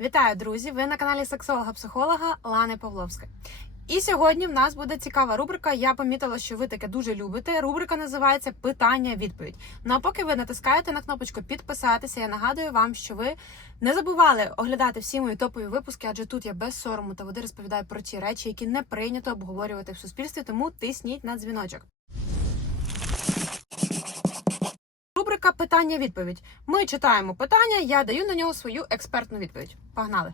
Вітаю, друзі! Ви на каналі сексолога-психолога Лани Павловська. І сьогодні в нас буде цікава рубрика. Я помітила, що ви таке дуже любите. Рубрика називається Питання-відповідь. Ну а поки ви натискаєте на кнопочку підписатися, я нагадую вам, що ви не забували оглядати всі мої топові випуски, адже тут я без сорому та води розповідаю про ті речі, які не прийнято обговорювати в суспільстві. Тому тисніть на дзвіночок. Рубрика питання-відповідь. Ми читаємо питання, я даю на нього свою експертну відповідь. Погнали!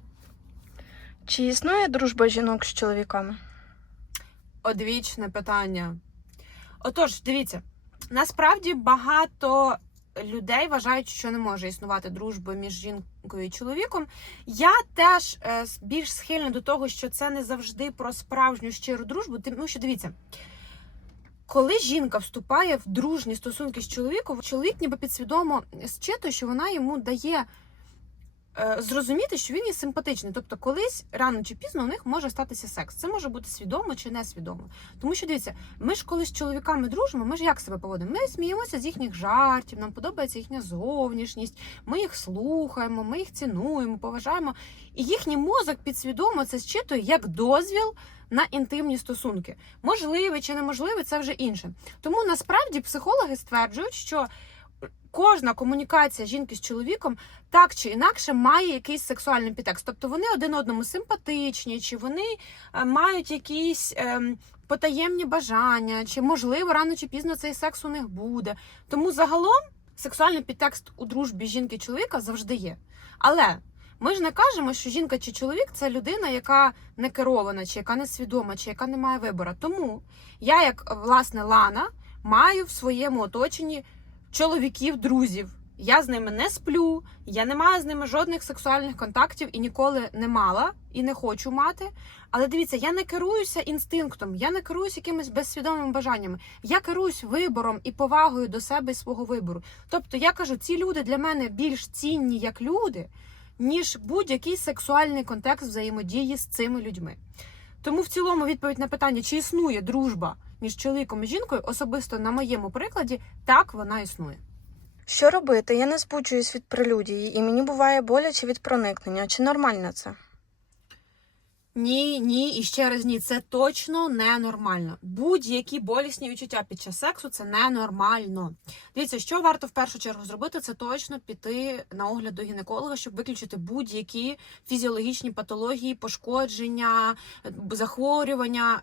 Чи існує дружба жінок з чоловіками? Одвічне питання. Отож, дивіться, насправді багато людей вважають, що не може існувати дружби між жінкою і чоловіком. Я теж е, більш схильна до того, що це не завжди про справжню щиру дружбу. Тому що дивіться, коли жінка вступає в дружні стосунки з чоловіком, чоловік ніби підсвідомо считує, що вона йому дає зрозуміти, що він є симпатичний. Тобто, колись рано чи пізно у них може статися секс. Це може бути свідомо чи несвідомо. Тому що дивіться, ми ж коли з чоловіками дружимо, ми ж як себе поводимо? Ми сміємося з їхніх жартів, нам подобається їхня зовнішність, ми їх слухаємо, ми їх цінуємо, поважаємо. І їхній мозок підсвідомо це зчитує як дозвіл на інтимні стосунки. Можливий чи неможливий, це вже інше. Тому насправді психологи стверджують, що кожна комунікація жінки з чоловіком так чи інакше має якийсь сексуальний підтекст. Тобто вони один одному симпатичні, чи вони е, мають якісь ем, потаємні бажання, чи можливо рано чи пізно цей секс у них буде. Тому загалом сексуальний підтекст у дружбі жінки чоловіка завжди є. Але ми ж не кажемо, що жінка чи чоловік це людина, яка не керована, чи яка не свідома, чи яка не має вибору. Тому я, як власне Лана, маю в своєму оточенні чоловіків, друзів. Я з ними не сплю, я не маю з ними жодних сексуальних контактів і ніколи не мала і не хочу мати. Але дивіться, я не керуюся інстинктом, я не керуюся якимись безсвідомими бажаннями. Я керуюсь вибором і повагою до себе і свого вибору. Тобто я кажу, ці люди для мене більш цінні як люди, ніж будь-який сексуальний контекст взаємодії з цими людьми. Тому в цілому відповідь на питання, чи існує дружба між чоловіком і жінкою, особисто на моєму прикладі, так вона існує. Що робити? Я не збуджуюсь від прелюдії, і мені буває боляче від проникнення. Чи нормально це? Ні, ні, і ще раз ні, це точно ненормально. Будь-які болісні відчуття під час сексу це ненормально. Дивіться, що варто в першу чергу зробити, це точно піти на огляд до гінеколога, щоб виключити будь-які фізіологічні патології, пошкодження, захворювання,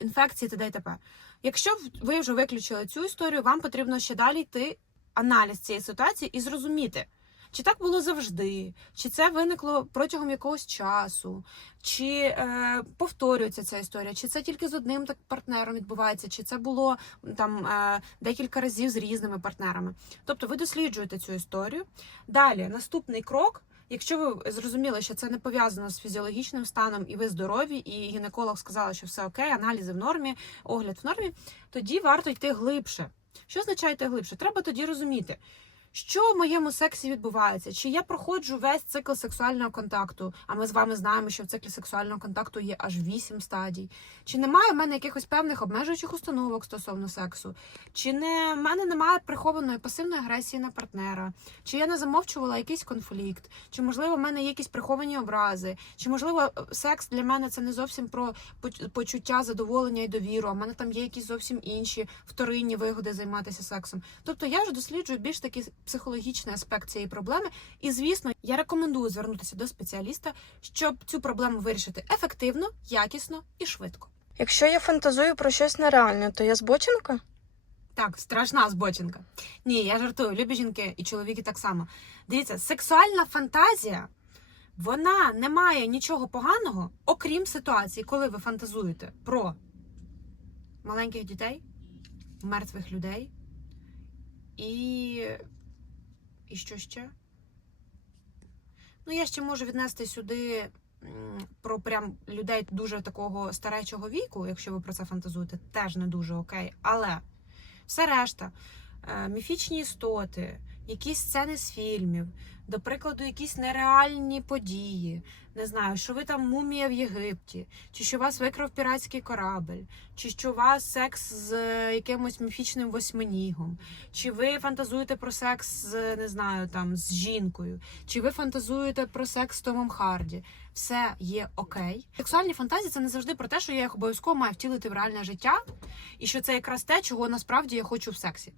е, інфекції т.д. і т.п. Якщо ви вже виключили цю історію, вам потрібно ще далі йти аналіз цієї ситуації і зрозуміти. Чи так було завжди, чи це виникло протягом якогось часу, чи е, повторюється ця історія, чи це тільки з одним так партнером відбувається, чи це було там е, декілька разів з різними партнерами. Тобто ви досліджуєте цю історію. Далі, наступний крок. Якщо ви зрозуміли, що це не пов'язано з фізіологічним станом, і ви здорові, і гінеколог сказала, що все окей, аналізи в нормі, огляд в нормі, тоді варто йти глибше. Що означає йти глибше? Треба тоді розуміти, що в моєму сексі відбувається? Чи я проходжу весь цикл сексуального контакту? А ми з вами знаємо, що в циклі сексуального контакту є аж вісім стадій. Чи немає в мене якихось певних обмежуючих установок стосовно сексу? Чи не в мене немає прихованої пасивної агресії на партнера? Чи я не замовчувала якийсь конфлікт? Чи можливо в мене є якісь приховані образи? Чи можливо секс для мене це не зовсім про почуття задоволення і довіру? А в мене там є якісь зовсім інші вторинні вигоди займатися сексом? Тобто я вже досліджую більш такий психологічний аспект цієї проблеми. І звісно, я рекомендую звернутися до спеціаліста, щоб цю проблему вирішити ефективно, якісно і швидко. Якщо я фантазую про щось нереальне, то я збочинка? Так, страшна збочинка. Ні, я жартую, любі жінки і чоловіки так само. Дивіться, сексуальна фантазія. Вона не має нічого поганого, окрім ситуації, коли ви фантазуєте про маленьких дітей, мертвих людей і. І що ще? Ну, я ще можу віднести сюди про прям людей дуже такого старечого віку, якщо ви про це фантазуєте, теж не дуже окей. Але все решта, е, міфічні істоти, якісь сцени з фільмів, до прикладу, якісь нереальні події. Не знаю, що ви там мумія в Єгипті, чи що вас викрав піратський корабль, чи що у вас секс з е, якимось міфічним восьминігом, чи ви фантазуєте про секс з не знаю там з жінкою, чи ви фантазуєте про секс з Томом Харді. Все є окей. Сексуальні фантазії це не завжди про те, що я їх обов'язково маю втілити в реальне життя, і що це якраз те, чого насправді я хочу в сексі.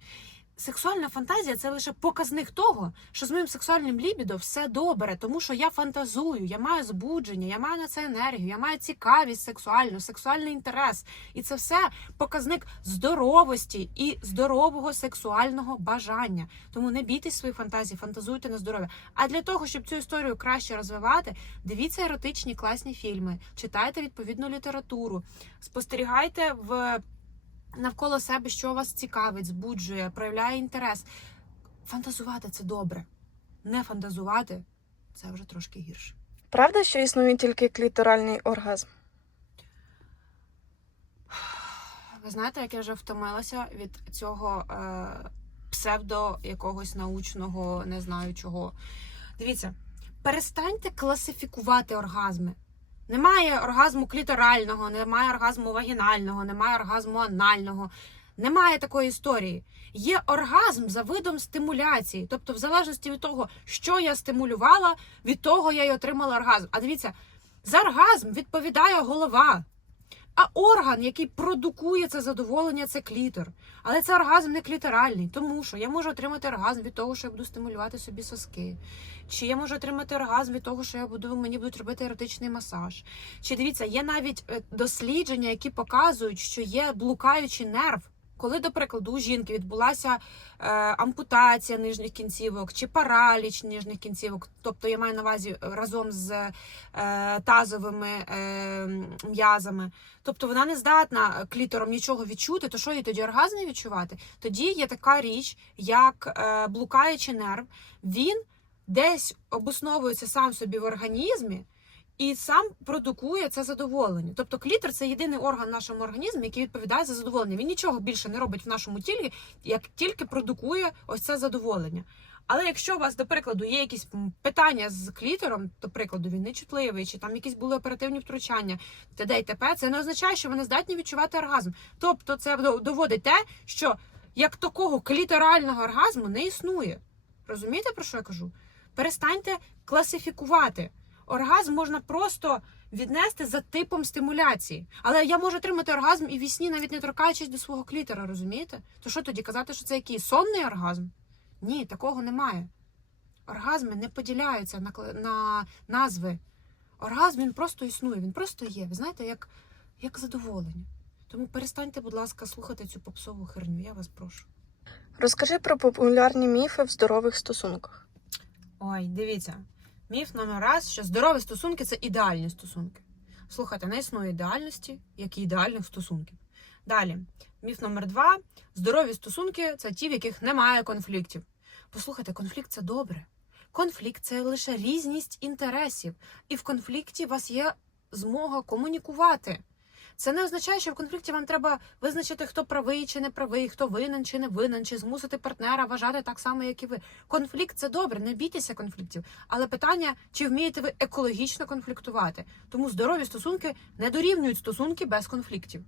Сексуальна фантазія це лише показник того, що з моїм сексуальним лібідо все добре, тому що я фантазую, я маю збудження, я маю на це енергію, я маю цікавість сексуальну, сексуальний інтерес. І це все показник здоровості і здорового сексуального бажання. Тому не бійтесь своїх фантазій, фантазуйте на здоров'я. А для того, щоб цю історію краще розвивати, дивіться еротичні класні фільми, читайте відповідну літературу, спостерігайте в навколо себе, що вас цікавить, збуджує, проявляє інтерес. Фантазувати це добре. Не фантазувати це вже трошки гірше. Правда, що існує тільки кліторальний оргазм? Ви знаєте, як я вже втомилася від цього е, псевдо якогось научного, не знаю чого. Дивіться, перестаньте класифікувати оргазми. Немає оргазму кліторального, немає оргазму вагінального, немає оргазму анального. Немає такої історії. Є оргазм за видом стимуляції. Тобто, в залежності від того, що я стимулювала, від того я й отримала оргазм. А дивіться, за оргазм відповідає голова. А орган, який продукує це задоволення, це клітор. Але це оргазм не клітеральний, тому що я можу отримати оргазм від того, що я буду стимулювати собі соски. Чи я можу отримати оргазм від того, що я буду мені будуть робити еротичний масаж. Чи дивіться, є навіть е, дослідження, які показують, що є блукаючий нерв. Коли, до прикладу, у жінки відбулася е, ампутація нижніх кінцівок чи параліч нижніх кінцівок, тобто я маю на увазі е, разом з е, тазовими е, м'язами, тобто вона не здатна клітором нічого відчути, то що їй тоді оргазм не відчувати? Тоді є така річ, як е, блукаючий нерв. Він десь обосновується сам собі в організмі. І сам продукує це задоволення. Тобто клітор це єдиний орган в нашому організмі, який відповідає за задоволення. Він нічого більше не робить в нашому тілі, як тільки продукує ось це задоволення. Але якщо у вас, до прикладу, є якісь питання з клітором, до прикладу, він нечутливий, чи там якісь були оперативні втручання, т.д. і т.п., це не означає, що ви не здатні відчувати оргазм. Тобто, це доводить те, що як такого кліторального оргазму не існує. Розумієте, про що я кажу? Перестаньте класифікувати. Оргазм можна просто віднести за типом стимуляції. Але я можу отримати оргазм і в сні, навіть не торкаючись до свого клітора, розумієте? То що тоді казати, що це який сонний оргазм? Ні, такого немає. Оргазми не поділяються на, на назви. Оргазм він просто існує, він просто є. Ви знаєте, як, як задоволення. Тому перестаньте, будь ласка, слухати цю попсову херню. Я вас прошу. Розкажи про популярні міфи в здорових стосунках. Ой, дивіться. Міф номер раз, що здорові стосунки це ідеальні стосунки. Слухайте, не існує ідеальності, як і ідеальних стосунків. Далі, міф номер два: здорові стосунки це ті, в яких немає конфліктів. Послухайте, конфлікт це добре. Конфлікт це лише різність інтересів, і в конфлікті у вас є змога комунікувати. Це не означає, що в конфлікті вам треба визначити, хто правий чи не правий, хто винен чи не винен, чи змусити партнера вважати так само, як і ви. Конфлікт це добре, не бійтеся конфліктів. Але питання, чи вмієте ви екологічно конфліктувати? Тому здорові стосунки не дорівнюють стосунки без конфліктів.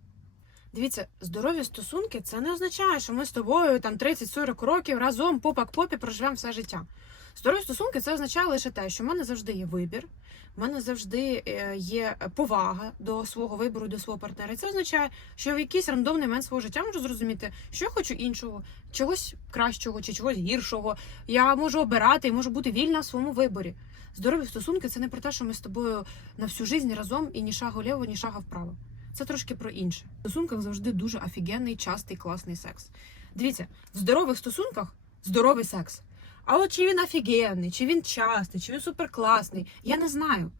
Дивіться, здорові стосунки це не означає, що ми з тобою там 30-40 років разом попак попі проживемо все життя. Здорові стосунки це означає лише те, що в мене завжди є вибір, в мене завжди е, є повага до свого вибору, до свого партнера. І це означає, що в якийсь рандомний момент свого життя можу зрозуміти, що я хочу іншого, чогось кращого чи чогось гіршого. Я можу обирати і можу бути вільна в своєму виборі. Здорові стосунки це не про те, що ми з тобою на всю життя разом і ні шагу вліво, ні шага вправо. Це трошки про інше. В стосунках завжди дуже офігенний, частий, класний секс. Дивіться, в здорових стосунках здоровий секс. А от чи він офігенний, чи він частий, чи він суперкласний, я не знаю.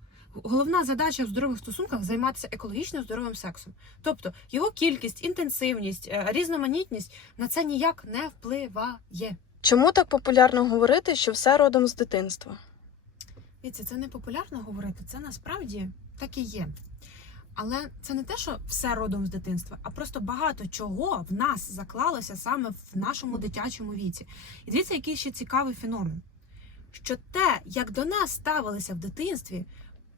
Головна задача в здорових стосунках займатися екологічно здоровим сексом. Тобто його кількість, інтенсивність, е, різноманітність на це ніяк не впливає. Чому так популярно говорити, що все родом з дитинства? Дивіться, це не популярно говорити, це насправді так і є. Але це не те, що все родом з дитинства, а просто багато чого в нас заклалося саме в нашому дитячому віці. І дивіться, який ще цікавий феномен. Що те, як до нас ставилися в дитинстві,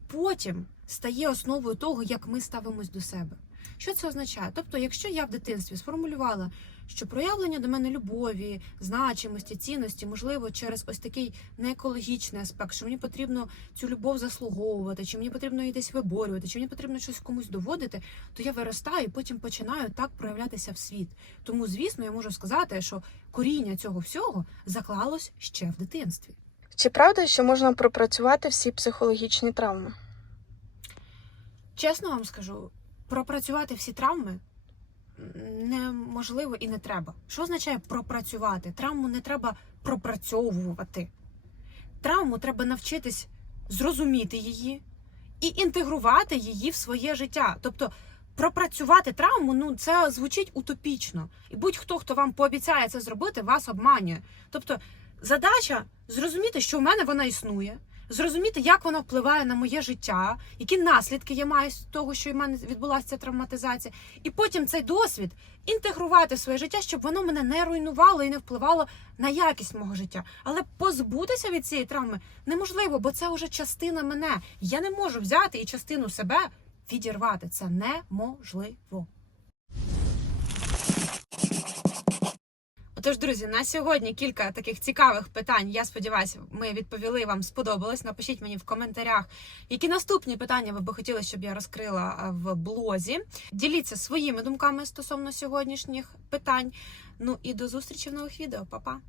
потім стає основою того, як ми ставимось до себе. Що це означає? Тобто, якщо я в дитинстві сформулювала, що проявлення до мене любові, значимості, цінності, можливо, через ось такий неекологічний аспект, що мені потрібно цю любов заслуговувати, чи мені потрібно її десь виборювати, чи мені потрібно щось комусь доводити, то я виростаю і потім починаю так проявлятися в світ. Тому, звісно, я можу сказати, що коріння цього всього заклалось ще в дитинстві. Чи правда, що можна пропрацювати всі психологічні травми? Чесно вам скажу, пропрацювати всі травми неможливо і не треба. Що означає пропрацювати? Травму не треба пропрацьовувати. Травму треба навчитись зрозуміти її і інтегрувати її в своє життя. Тобто пропрацювати травму, ну це звучить утопічно. І будь-хто, хто вам пообіцяє це зробити, вас обманює. Тобто, задача зрозуміти, що в мене вона існує, зрозуміти, як вона впливає на моє життя, які наслідки я маю з того, що в мене відбулася ця травматизація, і потім цей досвід інтегрувати в своє життя, щоб воно мене не руйнувало і не впливало на якість мого життя. Але позбутися від цієї травми неможливо, бо це вже частина мене. Я не можу взяти і частину себе відірвати. Це неможливо. Отож, друзі, на сьогодні кілька таких цікавих питань. Я сподіваюся, ми відповіли вам сподобалось. Напишіть мені в коментарях, які наступні питання ви би хотіли, щоб я розкрила в блозі. Діліться своїми думками стосовно сьогоднішніх питань. Ну і до зустрічі в нових відео. Па-па!